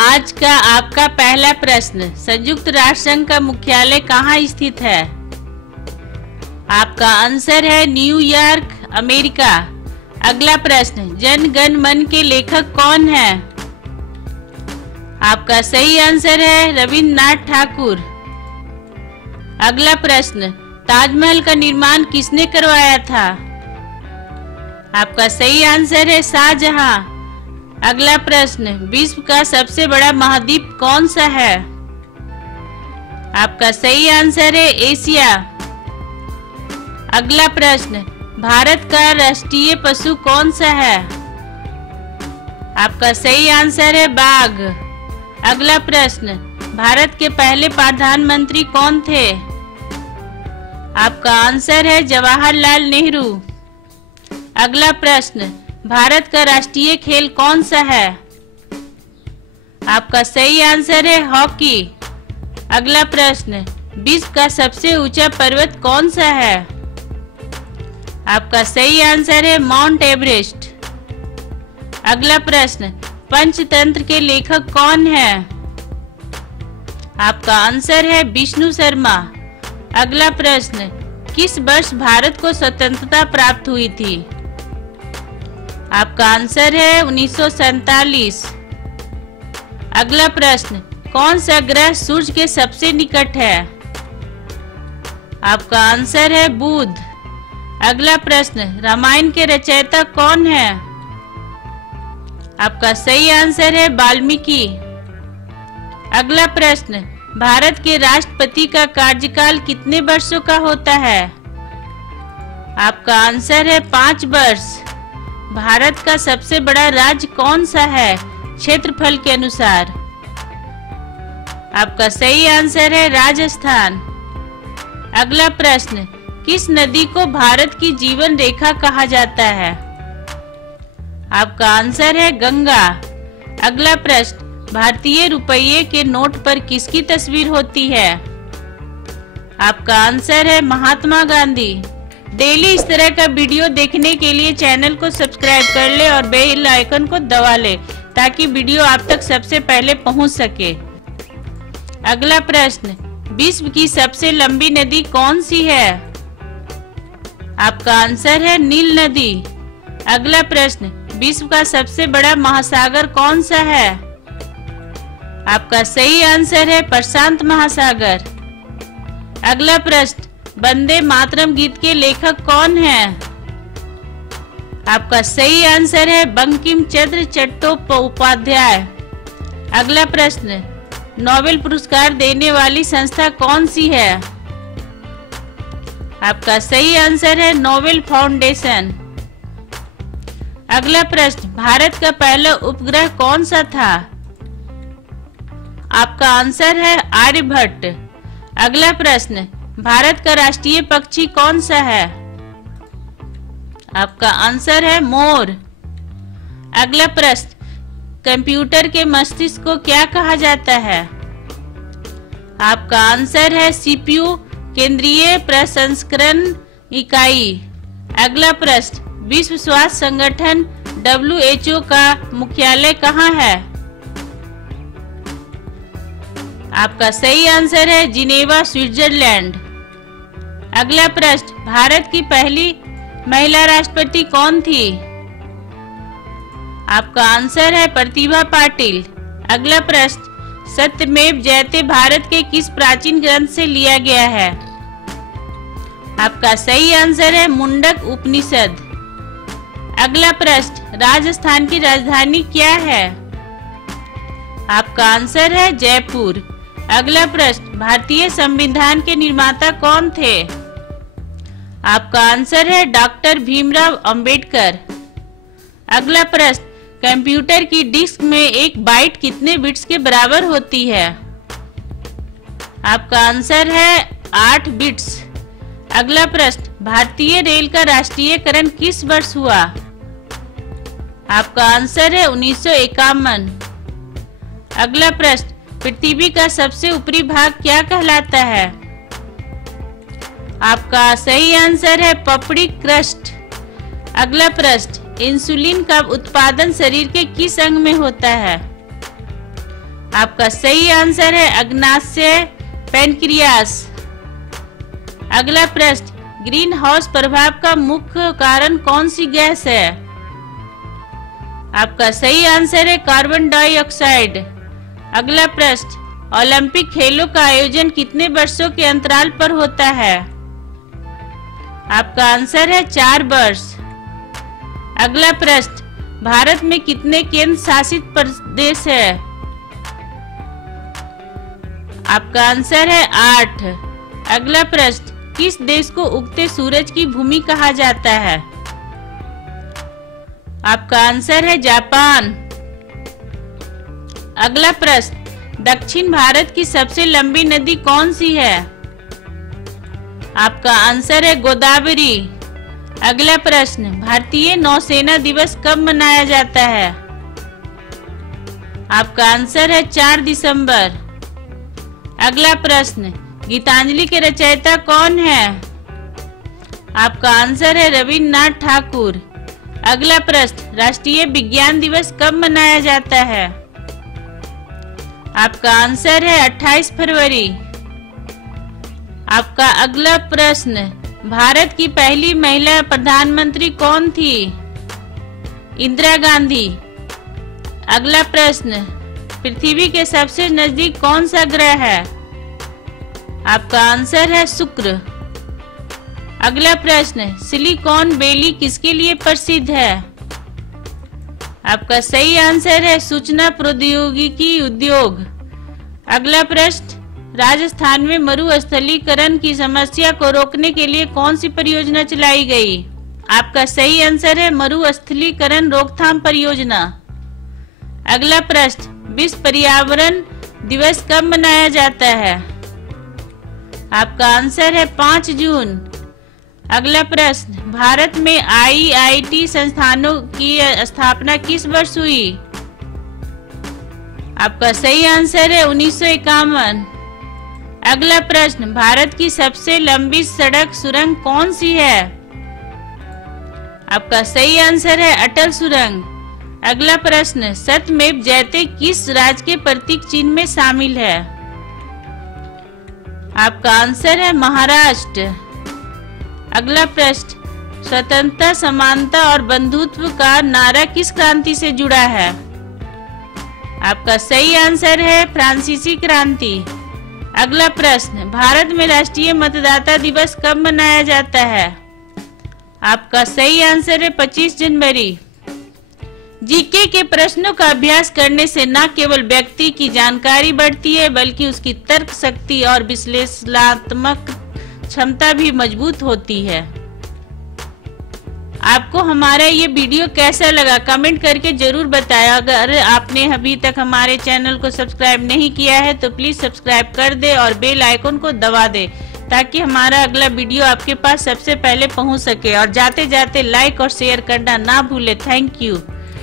आज का आपका पहला प्रश्न, संयुक्त राष्ट्र संघ का मुख्यालय कहाँ स्थित है? आपका आंसर है न्यूयॉर्क, अमेरिका। अगला प्रश्न, जन गण मन के लेखक कौन है? आपका सही आंसर है रविन्द्रनाथ ठाकुर। अगला प्रश्न, ताजमहल का निर्माण किसने करवाया था? आपका सही आंसर है शाहजहां। अगला प्रश्न, विश्व का सबसे बड़ा महाद्वीप कौन सा है? आपका सही आंसर है एशिया। अगला प्रश्न, भारत का राष्ट्रीय पशु कौन सा है? आपका सही आंसर है बाघ। अगला प्रश्न, भारत के पहले प्रधानमंत्री कौन थे? आपका आंसर है जवाहरलाल नेहरू। अगला प्रश्न, भारत का राष्ट्रीय खेल कौन सा है? आपका सही आंसर है हॉकी। अगला प्रश्न, विश्व का सबसे ऊंचा पर्वत कौन सा है? आपका सही आंसर है माउंट एवरेस्ट। अगला प्रश्न, पंचतंत्र के लेखक कौन है? आपका आंसर है विष्णु शर्मा। अगला प्रश्न, किस वर्ष भारत को स्वतंत्रता प्राप्त हुई थी? आपका आंसर है 1947। अगला प्रश्न, कौन सा ग्रह सूर्य के सबसे निकट है? आपका आंसर है बुध। अगला प्रश्न, रामायण के रचयिता कौन है? आपका सही आंसर है वाल्मीकि। अगला प्रश्न, भारत के राष्ट्रपति का कार्यकाल कितने वर्षों का होता है? आपका आंसर है 5 वर्ष। भारत का सबसे बड़ा राज्य कौन सा है क्षेत्रफल के अनुसार? आपका सही आंसर है राजस्थान। अगला प्रश्न, किस नदी को भारत की जीवन रेखा कहा जाता है? आपका आंसर है गंगा। अगला प्रश्न, भारतीय रुपये के नोट पर किसकी तस्वीर होती है? आपका आंसर है महात्मा गांधी। डेली इस तरह का वीडियो देखने के लिए चैनल को सब्सक्राइब कर ले और बेल आइकन को दबा ले ताकि वीडियो आप तक सबसे पहले पहुंच सके। अगला प्रश्न, विश्व की सबसे लंबी नदी कौन सी है? आपका आंसर है नील नदी। अगला प्रश्न, विश्व का सबसे बड़ा महासागर कौन सा है? आपका सही आंसर है प्रशांत महासागर। अगला प्रश्न, वंदे मातरम गीत के लेखक कौन है? आपका सही आंसर है बंकिम चंद्र चट्टोपाध्याय। अगला प्रश्न, नोबेल पुरस्कार देने वाली संस्था कौन सी है? आपका सही आंसर है नोबेल फाउंडेशन। अगला प्रश्न, भारत का पहला उपग्रह कौन सा था? आपका आंसर है आर्यभट्ट। अगला प्रश्न, भारत का राष्ट्रीय पक्षी कौन सा है? आपका आंसर है मोर। अगला प्रश्न, कंप्यूटर के मस्तिष्क को क्या कहा जाता है? आपका आंसर है सीपीयू, केंद्रीय प्रसंस्करण इकाई। अगला प्रश्न, विश्व स्वास्थ्य संगठन WHO का मुख्यालय कहाँ है? आपका सही आंसर है जिनेवा, स्विट्जरलैंड। अगला प्रश्न, भारत की पहली महिला राष्ट्रपति कौन थी? आपका आंसर है प्रतिभा पाटिल। अगला प्रश्न, सत्यमेव जयते भारत के किस प्राचीन ग्रंथ से लिया गया है? आपका सही आंसर है मुंडक उपनिषद। अगला प्रश्न, राजस्थान की राजधानी क्या है? आपका आंसर है जयपुर। अगला प्रश्न, भारतीय संविधान के निर्माता कौन थे? आपका आंसर है डॉक्टर भीमराव अंबेडकर। अगला प्रश्न, कंप्यूटर की डिस्क में एक बाइट कितने बिट्स के बराबर होती है? आपका आंसर है 8 बिट्स। अगला प्रश्न, भारतीय रेल का राष्ट्रीयकरण किस वर्ष हुआ? आपका आंसर है 1951। अगला प्रश्न, पृथ्वी का सबसे ऊपरी भाग क्या कहलाता है? आपका सही आंसर है पपड़ी क्रस्ट। अगला प्रश्न, इंसुलिन का उत्पादन शरीर के किस अंग में होता है? आपका सही आंसर है अग्नाशय पैनक्रियास। अगला प्रश्न, ग्रीन हाउस प्रभाव का मुख्य कारण कौन सी गैस है? आपका सही आंसर है कार्बन डाइऑक्साइड। अगला प्रश्न, ओलंपिक खेलों का आयोजन कितने वर्षों के अंतराल पर होता है? आपका आंसर है 4 वर्ष। अगला प्रश्न, भारत में कितने केंद्र शासित प्रदेश है? आपका आंसर है 8। अगला प्रश्न, किस देश को उगते सूरज की भूमि कहा जाता है? आपका आंसर है जापान। अगला प्रश्न, दक्षिण भारत की सबसे लंबी नदी कौन सी है? आपका आंसर है गोदावरी। अगला प्रश्न, भारतीय नौसेना दिवस कब मनाया जाता है? आपका आंसर है 4 दिसंबर। अगला प्रश्न, गीतांजलि के रचयिता कौन है? आपका आंसर है रविन्द्रनाथ ठाकुर। अगला प्रश्न, राष्ट्रीय विज्ञान दिवस कब मनाया जाता है? आपका आंसर है 28 फरवरी। आपका अगला प्रश्न, भारत की पहली महिला प्रधानमंत्री कौन थी? इंदिरा गांधी। अगला प्रश्न, पृथ्वी के सबसे नजदीक कौन सा ग्रह है? आपका आंसर है शुक्र। अगला प्रश्न, सिलिकॉन वैली किसके लिए प्रसिद्ध है? आपका सही आंसर है सूचना प्रौद्योगिकी उद्योग। अगला प्रश्न, राजस्थान में मरुस्थलीकरण की समस्या को रोकने के लिए कौन सी परियोजना चलाई गई? आपका सही आंसर है मरुस्थलीकरण रोकथाम परियोजना। अगला प्रश्न, विश्व पर्यावरण दिवस कब मनाया जाता है? आपका आंसर है 5 जून। अगला प्रश्न, भारत में IIT संस्थानों की स्थापना किस वर्ष हुई? आपका सही आंसर है 1951। अगला प्रश्न, भारत की सबसे लंबी सड़क सुरंग कौन सी है? आपका सही आंसर है अटल सुरंग। अगला प्रश्न, सत्यमेव जयते किस राज्य के प्रतीक चिन्ह में शामिल है? आपका आंसर है महाराष्ट्र। अगला प्रश्न, स्वतंत्रता, समानता और बंधुत्व का नारा किस क्रांति से जुड़ा है? आपका सही आंसर है फ्रांसीसी क्रांति। अगला प्रश्न, भारत में राष्ट्रीय मतदाता दिवस कब मनाया जाता है? आपका सही आंसर है 25 जनवरी। जीके के प्रश्नों का अभ्यास करने से न केवल व्यक्ति की जानकारी बढ़ती है बल्कि उसकी तर्क शक्ति और विश्लेषणात्मक क्षमता भी मजबूत होती है। आपको हमारा ये वीडियो कैसा लगा कमेंट करके जरूर बताएं। अगर आपने अभी तक हमारे चैनल को सब्सक्राइब नहीं किया है तो प्लीज सब्सक्राइब कर दे और बेल आइकन को दबा दे ताकि हमारा अगला वीडियो आपके पास सबसे पहले पहुंच सके। और जाते जाते लाइक और शेयर करना ना भूले। Thank you.